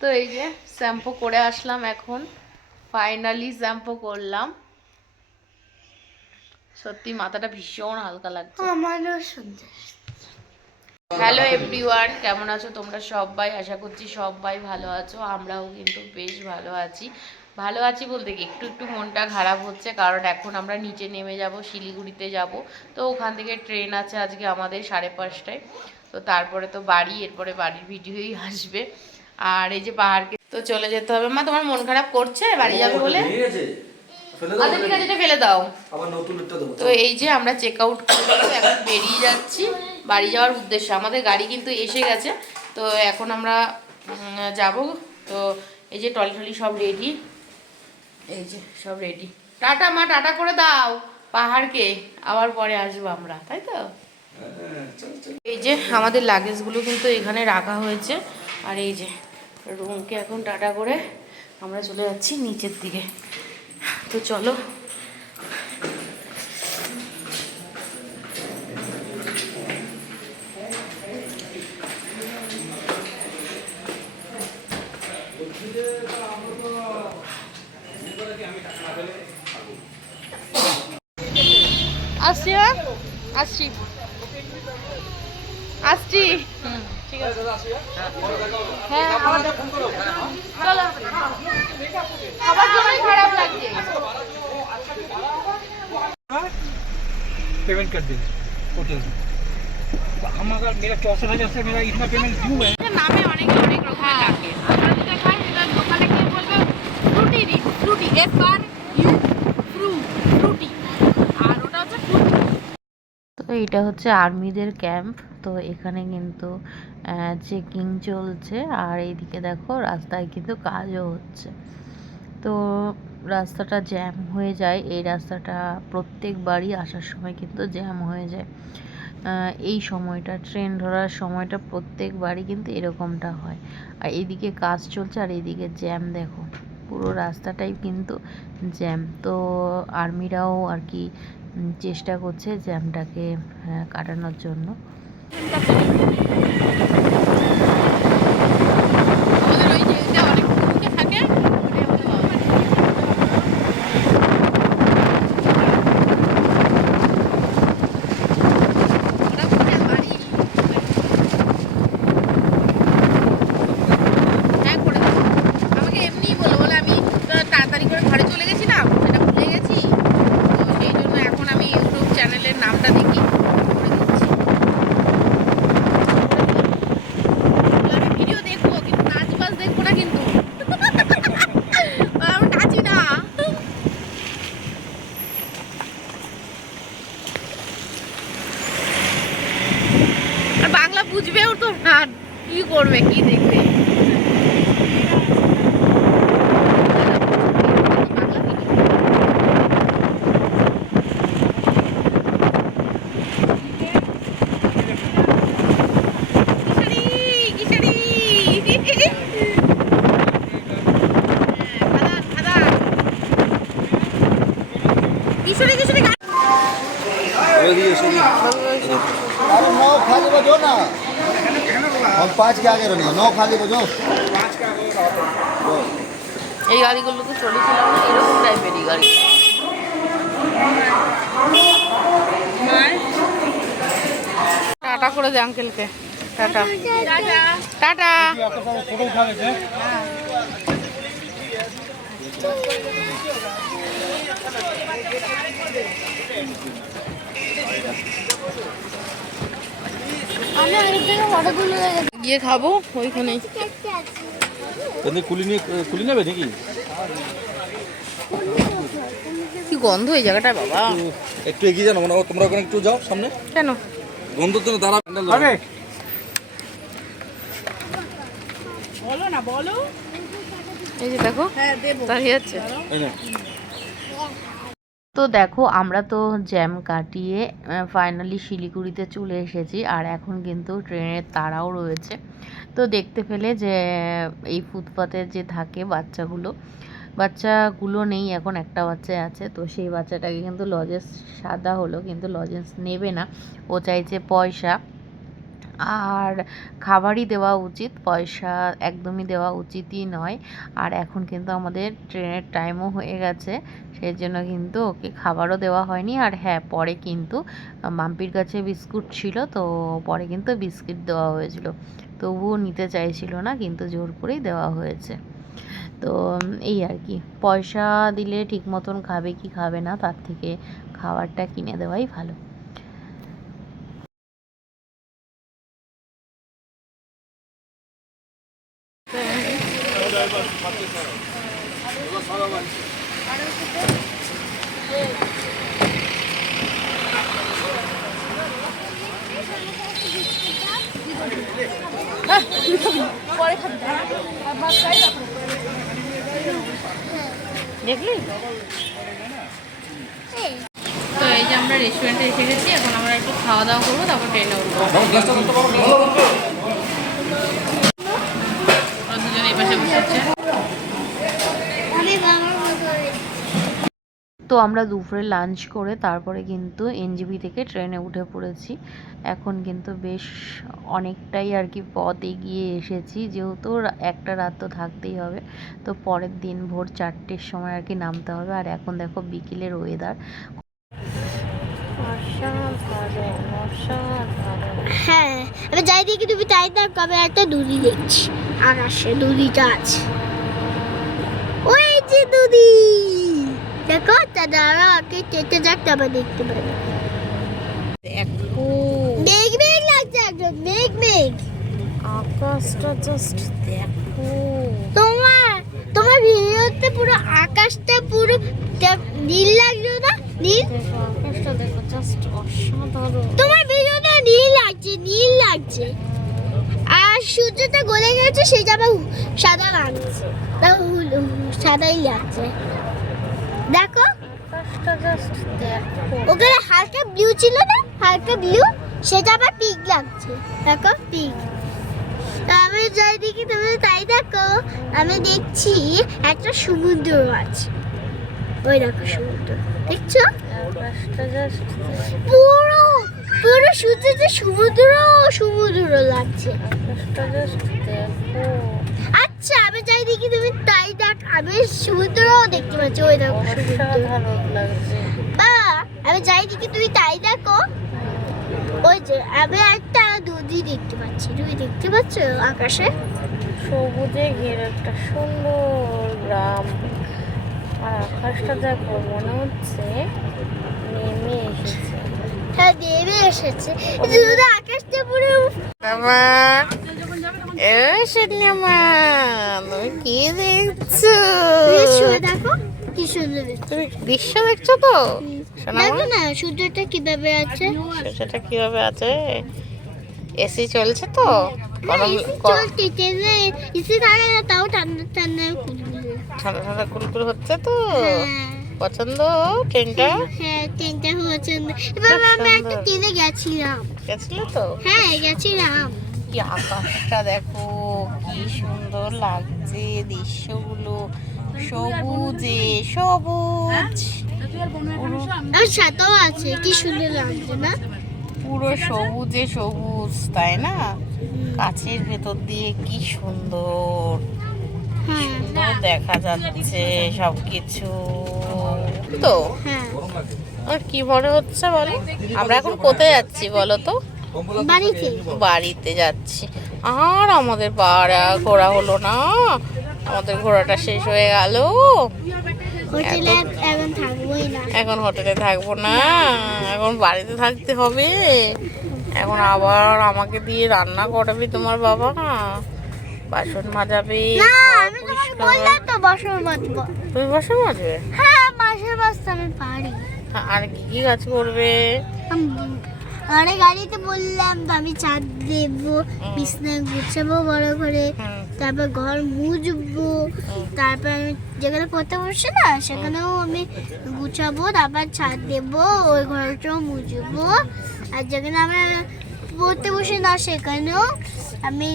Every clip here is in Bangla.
তো এই যে শ্যাম্পু করে আসলাম, এখন ফাইনালি শ্যাম্পু করলাম। সত্যি মাথাটা ভীষণ হালকা লাগছে। আমারও শুনতে। হ্যালো এভরিওয়ান, কেমন আছো তোমরা সবাই? আশা করছি সবাই ভালো আছো। আমরাও কিন্তু বেশ ভালো আছি। ভালো আছি বলতে কি, একটু একটু মনটা খারাপ হচ্ছে, কারণ এখন আমরা নিচে নেমে যাব, শিলিগুড়িতে যাব। তো ওখান থেকে ট্রেন আছে আজকে আমাদের 5:30টায়। তো তারপরে তো বাড়ি, এরপরে বাড়ির ভিডিওই আসবে। আর এই যে পাহাড়কে তো চলে যেতে হবে। মা, তোমার মন খারাপ করছে বাড়ি যাবে বলে? আচ্ছা ঠিক আছে, এটা ফেলে দাও। তো এই যে আমরা চেক আউট করে এখন বেরিয়ে যাচ্ছি বাড়ি যাওয়ার উদ্দেশ্যে। আমাদের গাড়ি কিন্তু এসে গেছে। তো এখন আমরা যাব। তো এই যে টলি টলি সব রেডি, এই যে সব রেডি। টাটা মা, টাটা করে দাও পাহাড়কে, আবার পরে আসবো আমরা, তাই তো? এই যে আমাদের লাগেজগুলো কিন্তু এখানে রাখা হয়েছে। আর এই যে রুমকে এখন টাটা করে আমরা চলে যাচ্ছি নিচের দিকে। তো চলো। আসছি, হ্যাঁ আসছি আসছি। ঠিক আছে, হ্যাঁ চলো। সবার জন্যই খারাপ লাগছে। पेमेंट कर देंगे होटल में। हम अगर मेरा 64,000 से मेरा इतना पेमेंट क्यों है? নামে অনেক অনেক রকমের ডাকে। আমরা যেটা খাই সেটা দোকানে গিয়ে বলবে ফ্রুটি দিন, ফ্রুটি ফ্রুটি, আর ওটা হচ্ছে ফ্রুটি। তো এটা হচ্ছে আর্মিদের ক্যাম্প। তো এখানে কিন্তু চেকিং চলছে, আর এইদিকে দেখো রাস্তায় কিন্তু কাজও হচ্ছে। তো রাস্তাটা জ্যাম হয়ে যায়, এই রাস্তাটা প্রত্যেকবারই আসার সময় কিন্তু জ্যাম হয়ে যায়। এই সময়টা, ট্রেন ধরার সময়টা প্রত্যেকবারই কিন্তু এরকমটা হয়। আর এইদিকে কাজ চলছে, আর এইদিকে জ্যাম দেখো, পুরো রাস্তাটাই কিন্তু জ্যাম। তো আর্মিরাও আর কি চেষ্টা করছে জ্যামটাকে কাটানোর জন্য। বাংলা বুঝবেও তো না, কি করবে, কি দেখবে। अरे 9 खाली बजो ना, हम 5 के आगे रहने 9 खाली बजो। এই গাড়িগুলো তো চলেছিলাম না, এরকম টাইপেরই গাড়ি। টাটা করে দে আঙ্কেলকে, টাটা টাটা। फोटो उठा लेते हैं। গিয়ে খাবো ওইখানে। কুলি নেবে নাকি? কি গন্ধ এই জায়গাটা বাবা। একটু এগিয়ে যাও না, তোমরা ওখানে একটু যাও সামনে। কেন গন্ধ তো দাঁড়া। আরে বলো না, বলো। এই যে দেখো দাঁড়িয়ে আছে। তো দেখো আমরা তো জ্যাম কাটিয়ে ফাইনালি শিলিগুড়িতে চলে এসেছি, আর এখন কিন্তু ট্রেনের তাড়াও রয়েছে। তো দেখতে পেলে যে এই ফুটপাতের যে থাকে বাচ্চাগুলো নেই, এখন একটা বাচ্চা আছে। তো সেই বাচ্চাটাকে কিন্তু লজেন্স সাদা হলো, কিন্তু লজেন্স নেবে না, ও চাইছে পয়সা। আর খাবারই দেওয়া উচিত, পয়সা একদমই দেওয়া উচিতই নয়। আর এখন কিন্তু আমাদের ট্রেনের টাইমও হয়ে গেছে, সেই জন্য কিন্তু ওকে খাবারও দেওয়া হয়নি। আর হ্যাঁ, পরে কিন্তু মাম্পির কাছে বিস্কুট ছিল, তো পরে কিন্তু বিস্কিট দেওয়া হয়েছিল, তবুও নিতে চাইছিল না, কিন্তু জোর করেই দেওয়া হয়েছে। তো এই আর কি, পয়সা দিলে ঠিক মতন খাবে কি খাবে না, তার থেকে খাবারটা কিনে দেওয়াই ভালো। দেখলি তো, এই যে আমরা রেস্টুরেন্টে এসে গেছি, এখন আমরা একটু খাওয়া দাওয়া করবো, তারপর ট্রেনে উঠবো। দুজনে এই পাশে বসে আছে। তো আমরা দুপুরে লাঞ্চ করে তারপরে কিন্তু এনজেপি থেকে ট্রেনে উঠে পড়েছি। এখন কিন্তু বেশ অনেকটাই আর কি পথ এগিয়ে এসেছি, যেহেতু একটা রাত তো থাকতেই হবে, তো পরের দিন ভোর 4টের সময় আর কি নামতে হবে। আর এখন দেখো বিকেলের ওয়েদার, হ্যাঁ, আমি যাই দেখি তুমি তাই দেখ, কবে একটা দুধি দেখছি আকাশে, দুধিটা আছে, ওই যে দুধি দেখো, দাদা আগে চেটে যাক, তারপর দেখতে পাবে। দেখো মেঘ মেঘ লাগছে, একদম মেঘ মেঘ, আকাশটা জাস্ট দেখো। তোমার ভিডিওতে পুরো আকাশটা পুরো নীল লাগলো না? নীল, আকাশটা দেখো, জাস্ট অসাধারণ। তোমার ভিডিওতে নীল লাগছে, আর সূর্যটা গলে গেছে, সেটা আবার সাদা লাগছে, সাদাই লাগছে। দেখো আকাশটা জাস্ট দেখো। ওখানে হালকা ব্লু ছিল না, হালকা ব্লু, সেটা আবার পিঙ্ক লাগছে, দেখো পিঙ্ক। আমি যাই দেখি তুমি তাই দেখো, আমি দেখছি একটা সমুদ্র আছে, ওই দেখো সমুদ্র দেখছো, আকাশটা জাস্ট পুরো পুরো সূর্যতে সমুদ্র লাগছে। আকাশটা জাস্ট দেখো। আচ্ছা, আমি যাই দেখি তুমি তাই দেখ, আমি সমুদ্রও দেখতে পাচ্ছি, ওই দেখো সমুদ্র। অসাধারণ লাগছে। আমি যাই দেখি তুমি তাই দেখো, ওই যে আমি একটা নদী দেখতে পাচ্ছি, তুমি দেখতে পাচ্ছ আকাশে? সবুজে ঘেরা একটা সুন্দর গ্রাম, আর আকাশটা দেখো, মনে হচ্ছে নেমে এসেছে। হ্যাঁ, নেমে এসেছে, শুধু আকাশটা পুরো। তুমি কি দেখছো? দেখো কি সুন্দর দেখছো। তুমি দৃশ্য দেখছো তো? দেখো না সূর্যটা কিভাবে আছে, সেটা কিভাবে আছে? এসি চলছে তো, চলছে ট্রেনে, এসি থাকে না, তাও ঠান্ডা ঠান্ডা ঠান্ডা ঠান্ডা কুলকুল হচ্ছে তো। হ্যাঁ পছন্দ ট্রেনটা? হ্যাঁ, ট্রেনটা হচ্ছে। এবার আমরা একটা ট্রেনে গেছিলাম। গেছিলে তো? হ্যাঁ গেছিলাম। কি আকাশটা দেখো, কি সুন্দর লাগছে দৃশ্যগুলো, সবুজে সবুজ, আর সাথেও আছে, কি সুন্দর লাগছে না? পুরো সবুজে সবুজ, তাই না? গাছের ভেতর দিয়ে কি সুন্দর হ্যাঁ সুন্দর দেখা যাচ্ছে সবকিছু তো। হ্যাঁ, আর কি মনে হচ্ছে বলো, আমরা এখন কোথায় যাচ্ছি বলো তো? বাড়িতে। বাড়িতে যাচ্ছি। আর আমাদের ঘোরা হলো না, আমাদের ঘোরাটা শেষ হয়ে গেল। হোটেলে এখন থাকবোই না, এখন হোটেলে থাকবো না, এখন বাড়িতে থাকতে হবে। এখন আবার আমাকে দিয়ে রান্না করাবি তোমার বাবা, বাসন মাজাবে, না ঘর আমি তোমাকে পরিষ্কার বললাম তো বাসন মাজবো। তুমি বাসন মাজবে? হ্যাঁ, বাসন মাজতে আমি পারি। আর কি কি কাজ করবে? আরে গাড়িতে বললাম তো, আমি ছাদ দেবো, বিছনা গুছাবো বড় করে, তারপর ঘর মুছবো, তারপর আমি যেখানে পড়তে বসছি না সেখানেও আমি গুছাবো, তারপর ছাদ দেবো, ওই ঘরটাও মুছবো, আর যেখানে আমরা পড়তে বসি না সেখানেও আমি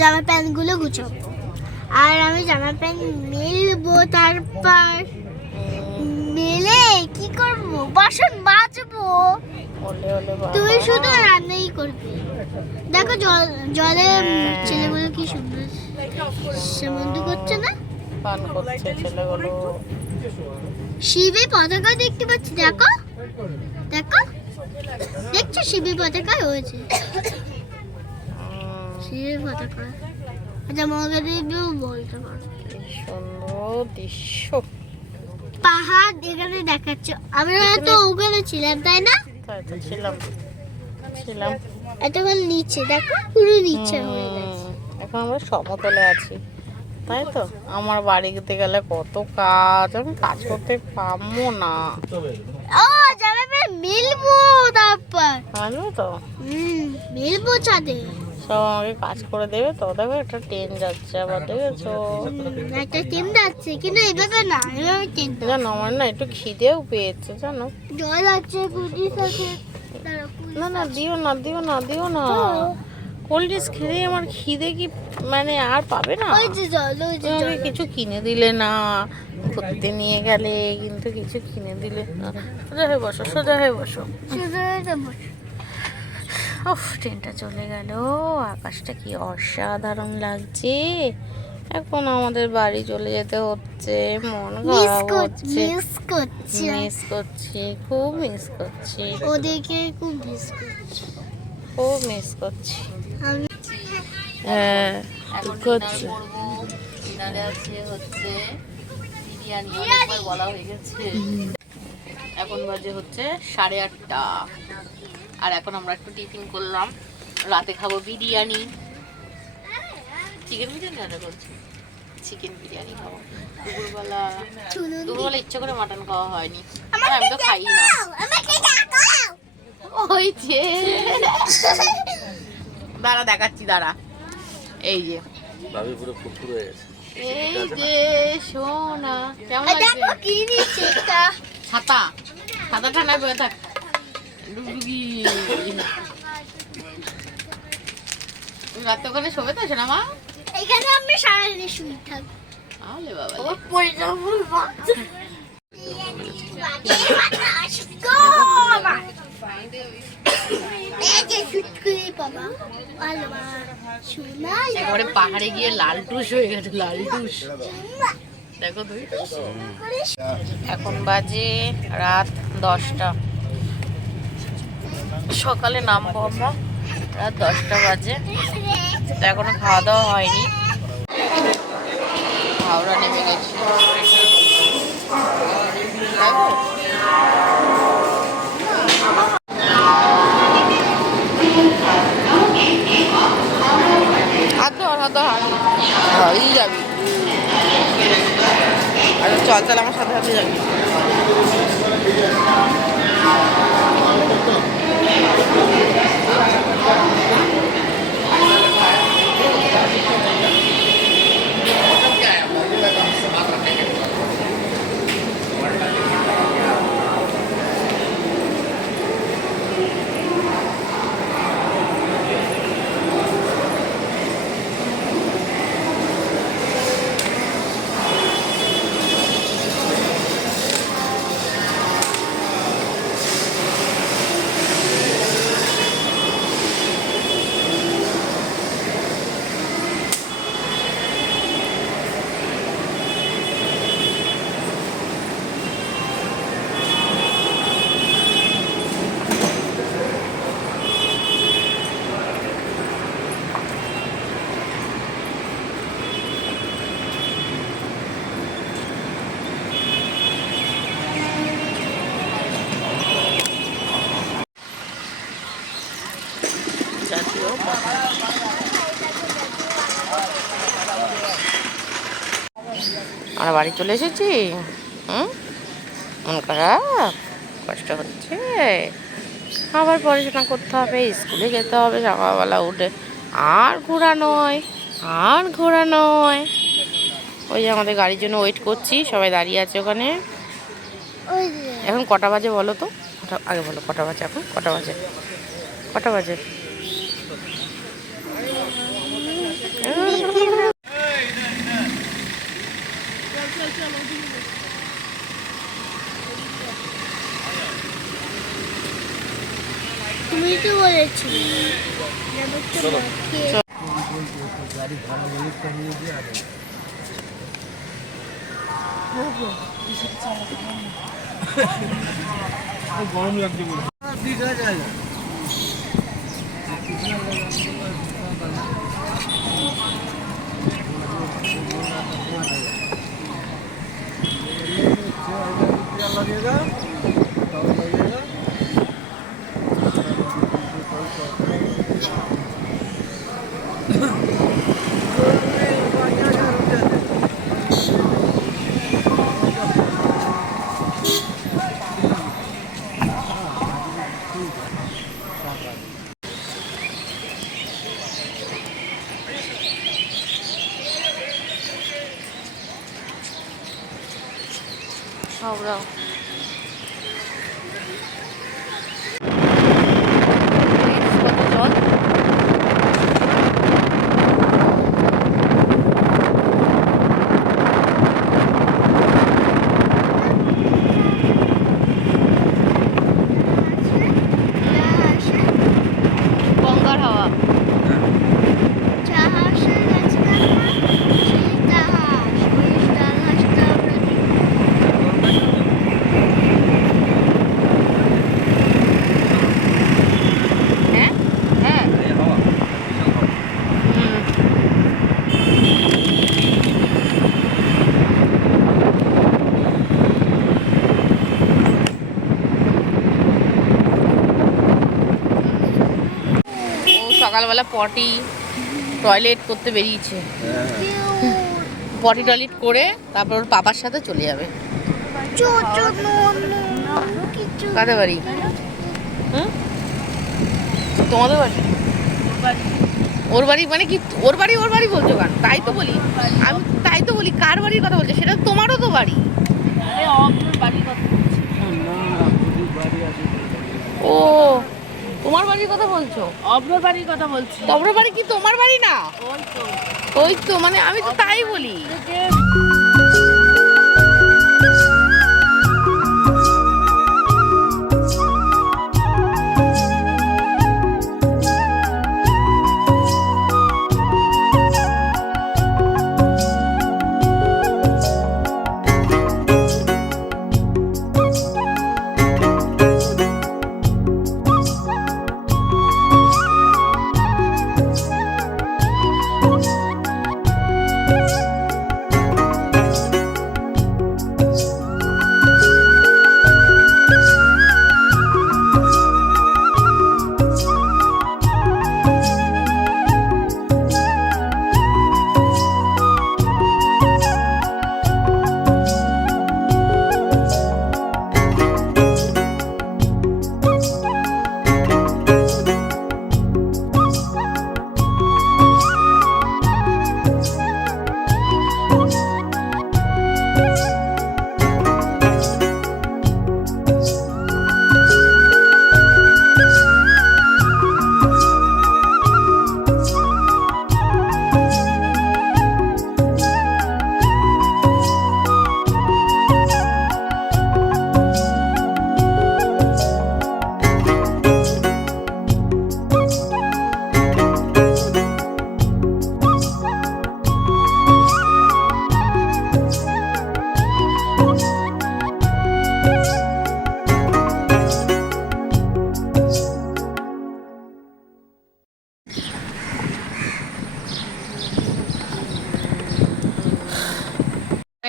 জামা প্যান্টগুলো গুছাবো, আর আমি জামা প্যান্ট মেলবো, তারপর মেলে কি করবো, বাসন মাজবো। ওলে ওলে বাবা। তুই শুধু রান্নাই করবি। দেখো জলে ছেলেগুলো কি সুন্দর সমুদ্র করছে না, পান করছে ছেলেগুলো। শিবের পতাকা দেখতে পাচ্ছি, দেখো দেখো, দেখছো শিবের পতাকা হয়েছে, শিবের পতাকা। আচ্ছা মহাদেবও বলতে পারো। কি সুন্দর দৃশ্য। পাহাড় এখানে দেখাচ্ছে, আমরা তো ওখানে ছিলাম তাই না? তাই তো ছিলাম। এতক্ষণ নিচে দেখো, পুরো নিচে হয়ে গেছে। এখন আমরা সমতলে আছি, তাই তো। আমার বাড়িতে গেলে কত কাজ, আমি কাজ করতে পারবো না। ও যাবে মিলবো, তারপর জানো তো, মিলবো ছাদে। সব আমাকে কাজ করে দেবে তো। দেখো একটা ট্রেন যাচ্ছে আবার, দেখেছো? একটা টিম যাচ্ছে কিন্তু এভাবে না, এভাবে টিম জানো আমার না একটু খিদেও পেয়েছে জানো। জল আছে, পুলিশ আছে। না না দিও না, দিও না, দিও না। কোল্ড ড্রিঙ্কস খেলে আমার খিদে কি মানে আর পাবে না? ওই যে জল, ওই যে তুমি জল। কিছু কিনে দিলে না, ঘুরতে নিয়ে গেলে কিন্তু কিছু কিনে দিলে না। সোজা হয়ে বসো, সোজা হয়ে বসো। শুধু এটা বস। উফ, ট্রেনটা চলে গেল। আকাশটা কি অসাধারণ লাগছে। এখন আমাদের বাড়ি চলে যেতে হচ্ছে, মন খারাপ হচ্ছে। মিস করছি, খুব মিস করছি, ওদেরকে খুব মিস করছি খুব মিস করছি। আমি। হ্যাঁ, এখন করছি। ডিনারে আছে হচ্ছে বিরিয়ানি, অনেকবার বলা হয়ে গেছে। এখন বাজে হচ্ছে 8:30, আর এখন আমরা একটু টিফিন করলাম। রাতে খাবো বিরিয়ানি, চিকেন বিরিয়ানি অর্ডার করছি, চিকেন বিরিয়ানি খাবো। দুপুরবেলা ইচ্ছা করে মাটন খাওয়া হয়নি, আর আমি তো খাই না। ওই যে দাঁড়া দেখাচ্ছি, দাঁড়া। এই যে ভাবি পুরো ফুরফুর হয়ে গেছে। এই যে সোনা, কেমন লাগছে? দেখো কি নিচ্ছে এটা। ছাতা, ছাতা ঠান্ডায় বয়ে থাক। ডুগডুগি। তুমি রাতে ওখানে শোবে তো সোনা মা? এখানে আমি সারাদিন শুয়ে থাকবো। আলে বাবা লে। একেবারে পাহাড়ে গিয়ে লালটুস হয়ে গেছে, লালটুস। দেখো তুই, এখন বাজে রাত 10টা। সকালে নামবো আমরা, রাত 10টা বাজে। তো এখনো খাওয়া দাওয়া হয়নি। হাওড়া নেমে গেছি। হাত ধর, হাত ধর, হারিয়ে যাবি। আচ্ছা চল, তাহলে আমার সাথে সাথে যাবি। জাতীয় পাহাড়। আমরা বাড়ি চলে এসেছি। মন খারাপ, কষ্ট হচ্ছে। আবার পড়াশোনা করতে হবে, স্কুলে যেতে হবে সকালবেলা উঠে। আর ঘোরা নয়, আর ঘোরা নয়। ওই যে আমাদের গাড়ির জন্য ওয়েট করছি, সবাই দাঁড়িয়ে আছে ওখানে। ওই যে এখন কটা বাজে বলো তো? আগে বলো কটা বাজে, এখন কটা বাজে? কটা বাজে? তো বলেছি গরম লাগছে বলে সব দাও। কত জল? গঙ্গার হাওয়া। হ্যাঁ হ্যাঁ ও সকালবেলা পটি টয়লেট করতে বেরিয়েছে। পটি টয়লেট করে তারপর ওর পাপার সাথে চলে যাবে। কাদের বাড়ি? হুম, তোমাদের বাড়ি? ওর বাড়ি মানে কি? ওর বাড়ি বলছো কেন? তাই তো বলি আমি, তাই তো বলি কার বাড়ির কথা বলছো? সেটা তোমারও তো বাড়ি। ও তোমার বাড়ির কথা বলছো? অব্রর বাড়ির কথা বলছি। তোমার বাড়ি কি তোমার বাড়ি না? ওই তো মানে আমি তো তাই বলি।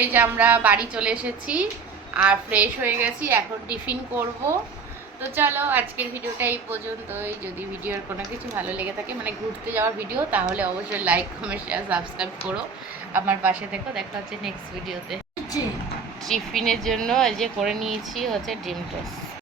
এই যে আমরা বাড়ি চলে এসেছি আর ফ্রেশ হয়ে গেছি, এখন টিফিন করব। তো চলো আজকের ভিডিওটা এই পর্যন্তই। যদি ভিডিওর কোনো কিছু ভালো লেগে থাকে, মানে ঘুরতে যাওয়ার ভিডিও, তাহলে অবশ্যই লাইক কমেন্ট শেয়ার সাবস্ক্রাইব করো, আমার পাশে দেখো। দেখা হচ্ছে নেক্সট ভিডিওতে। টিফিনের জন্য এই যে করে নিয়েছি হচ্ছে ডিম টোস্ট।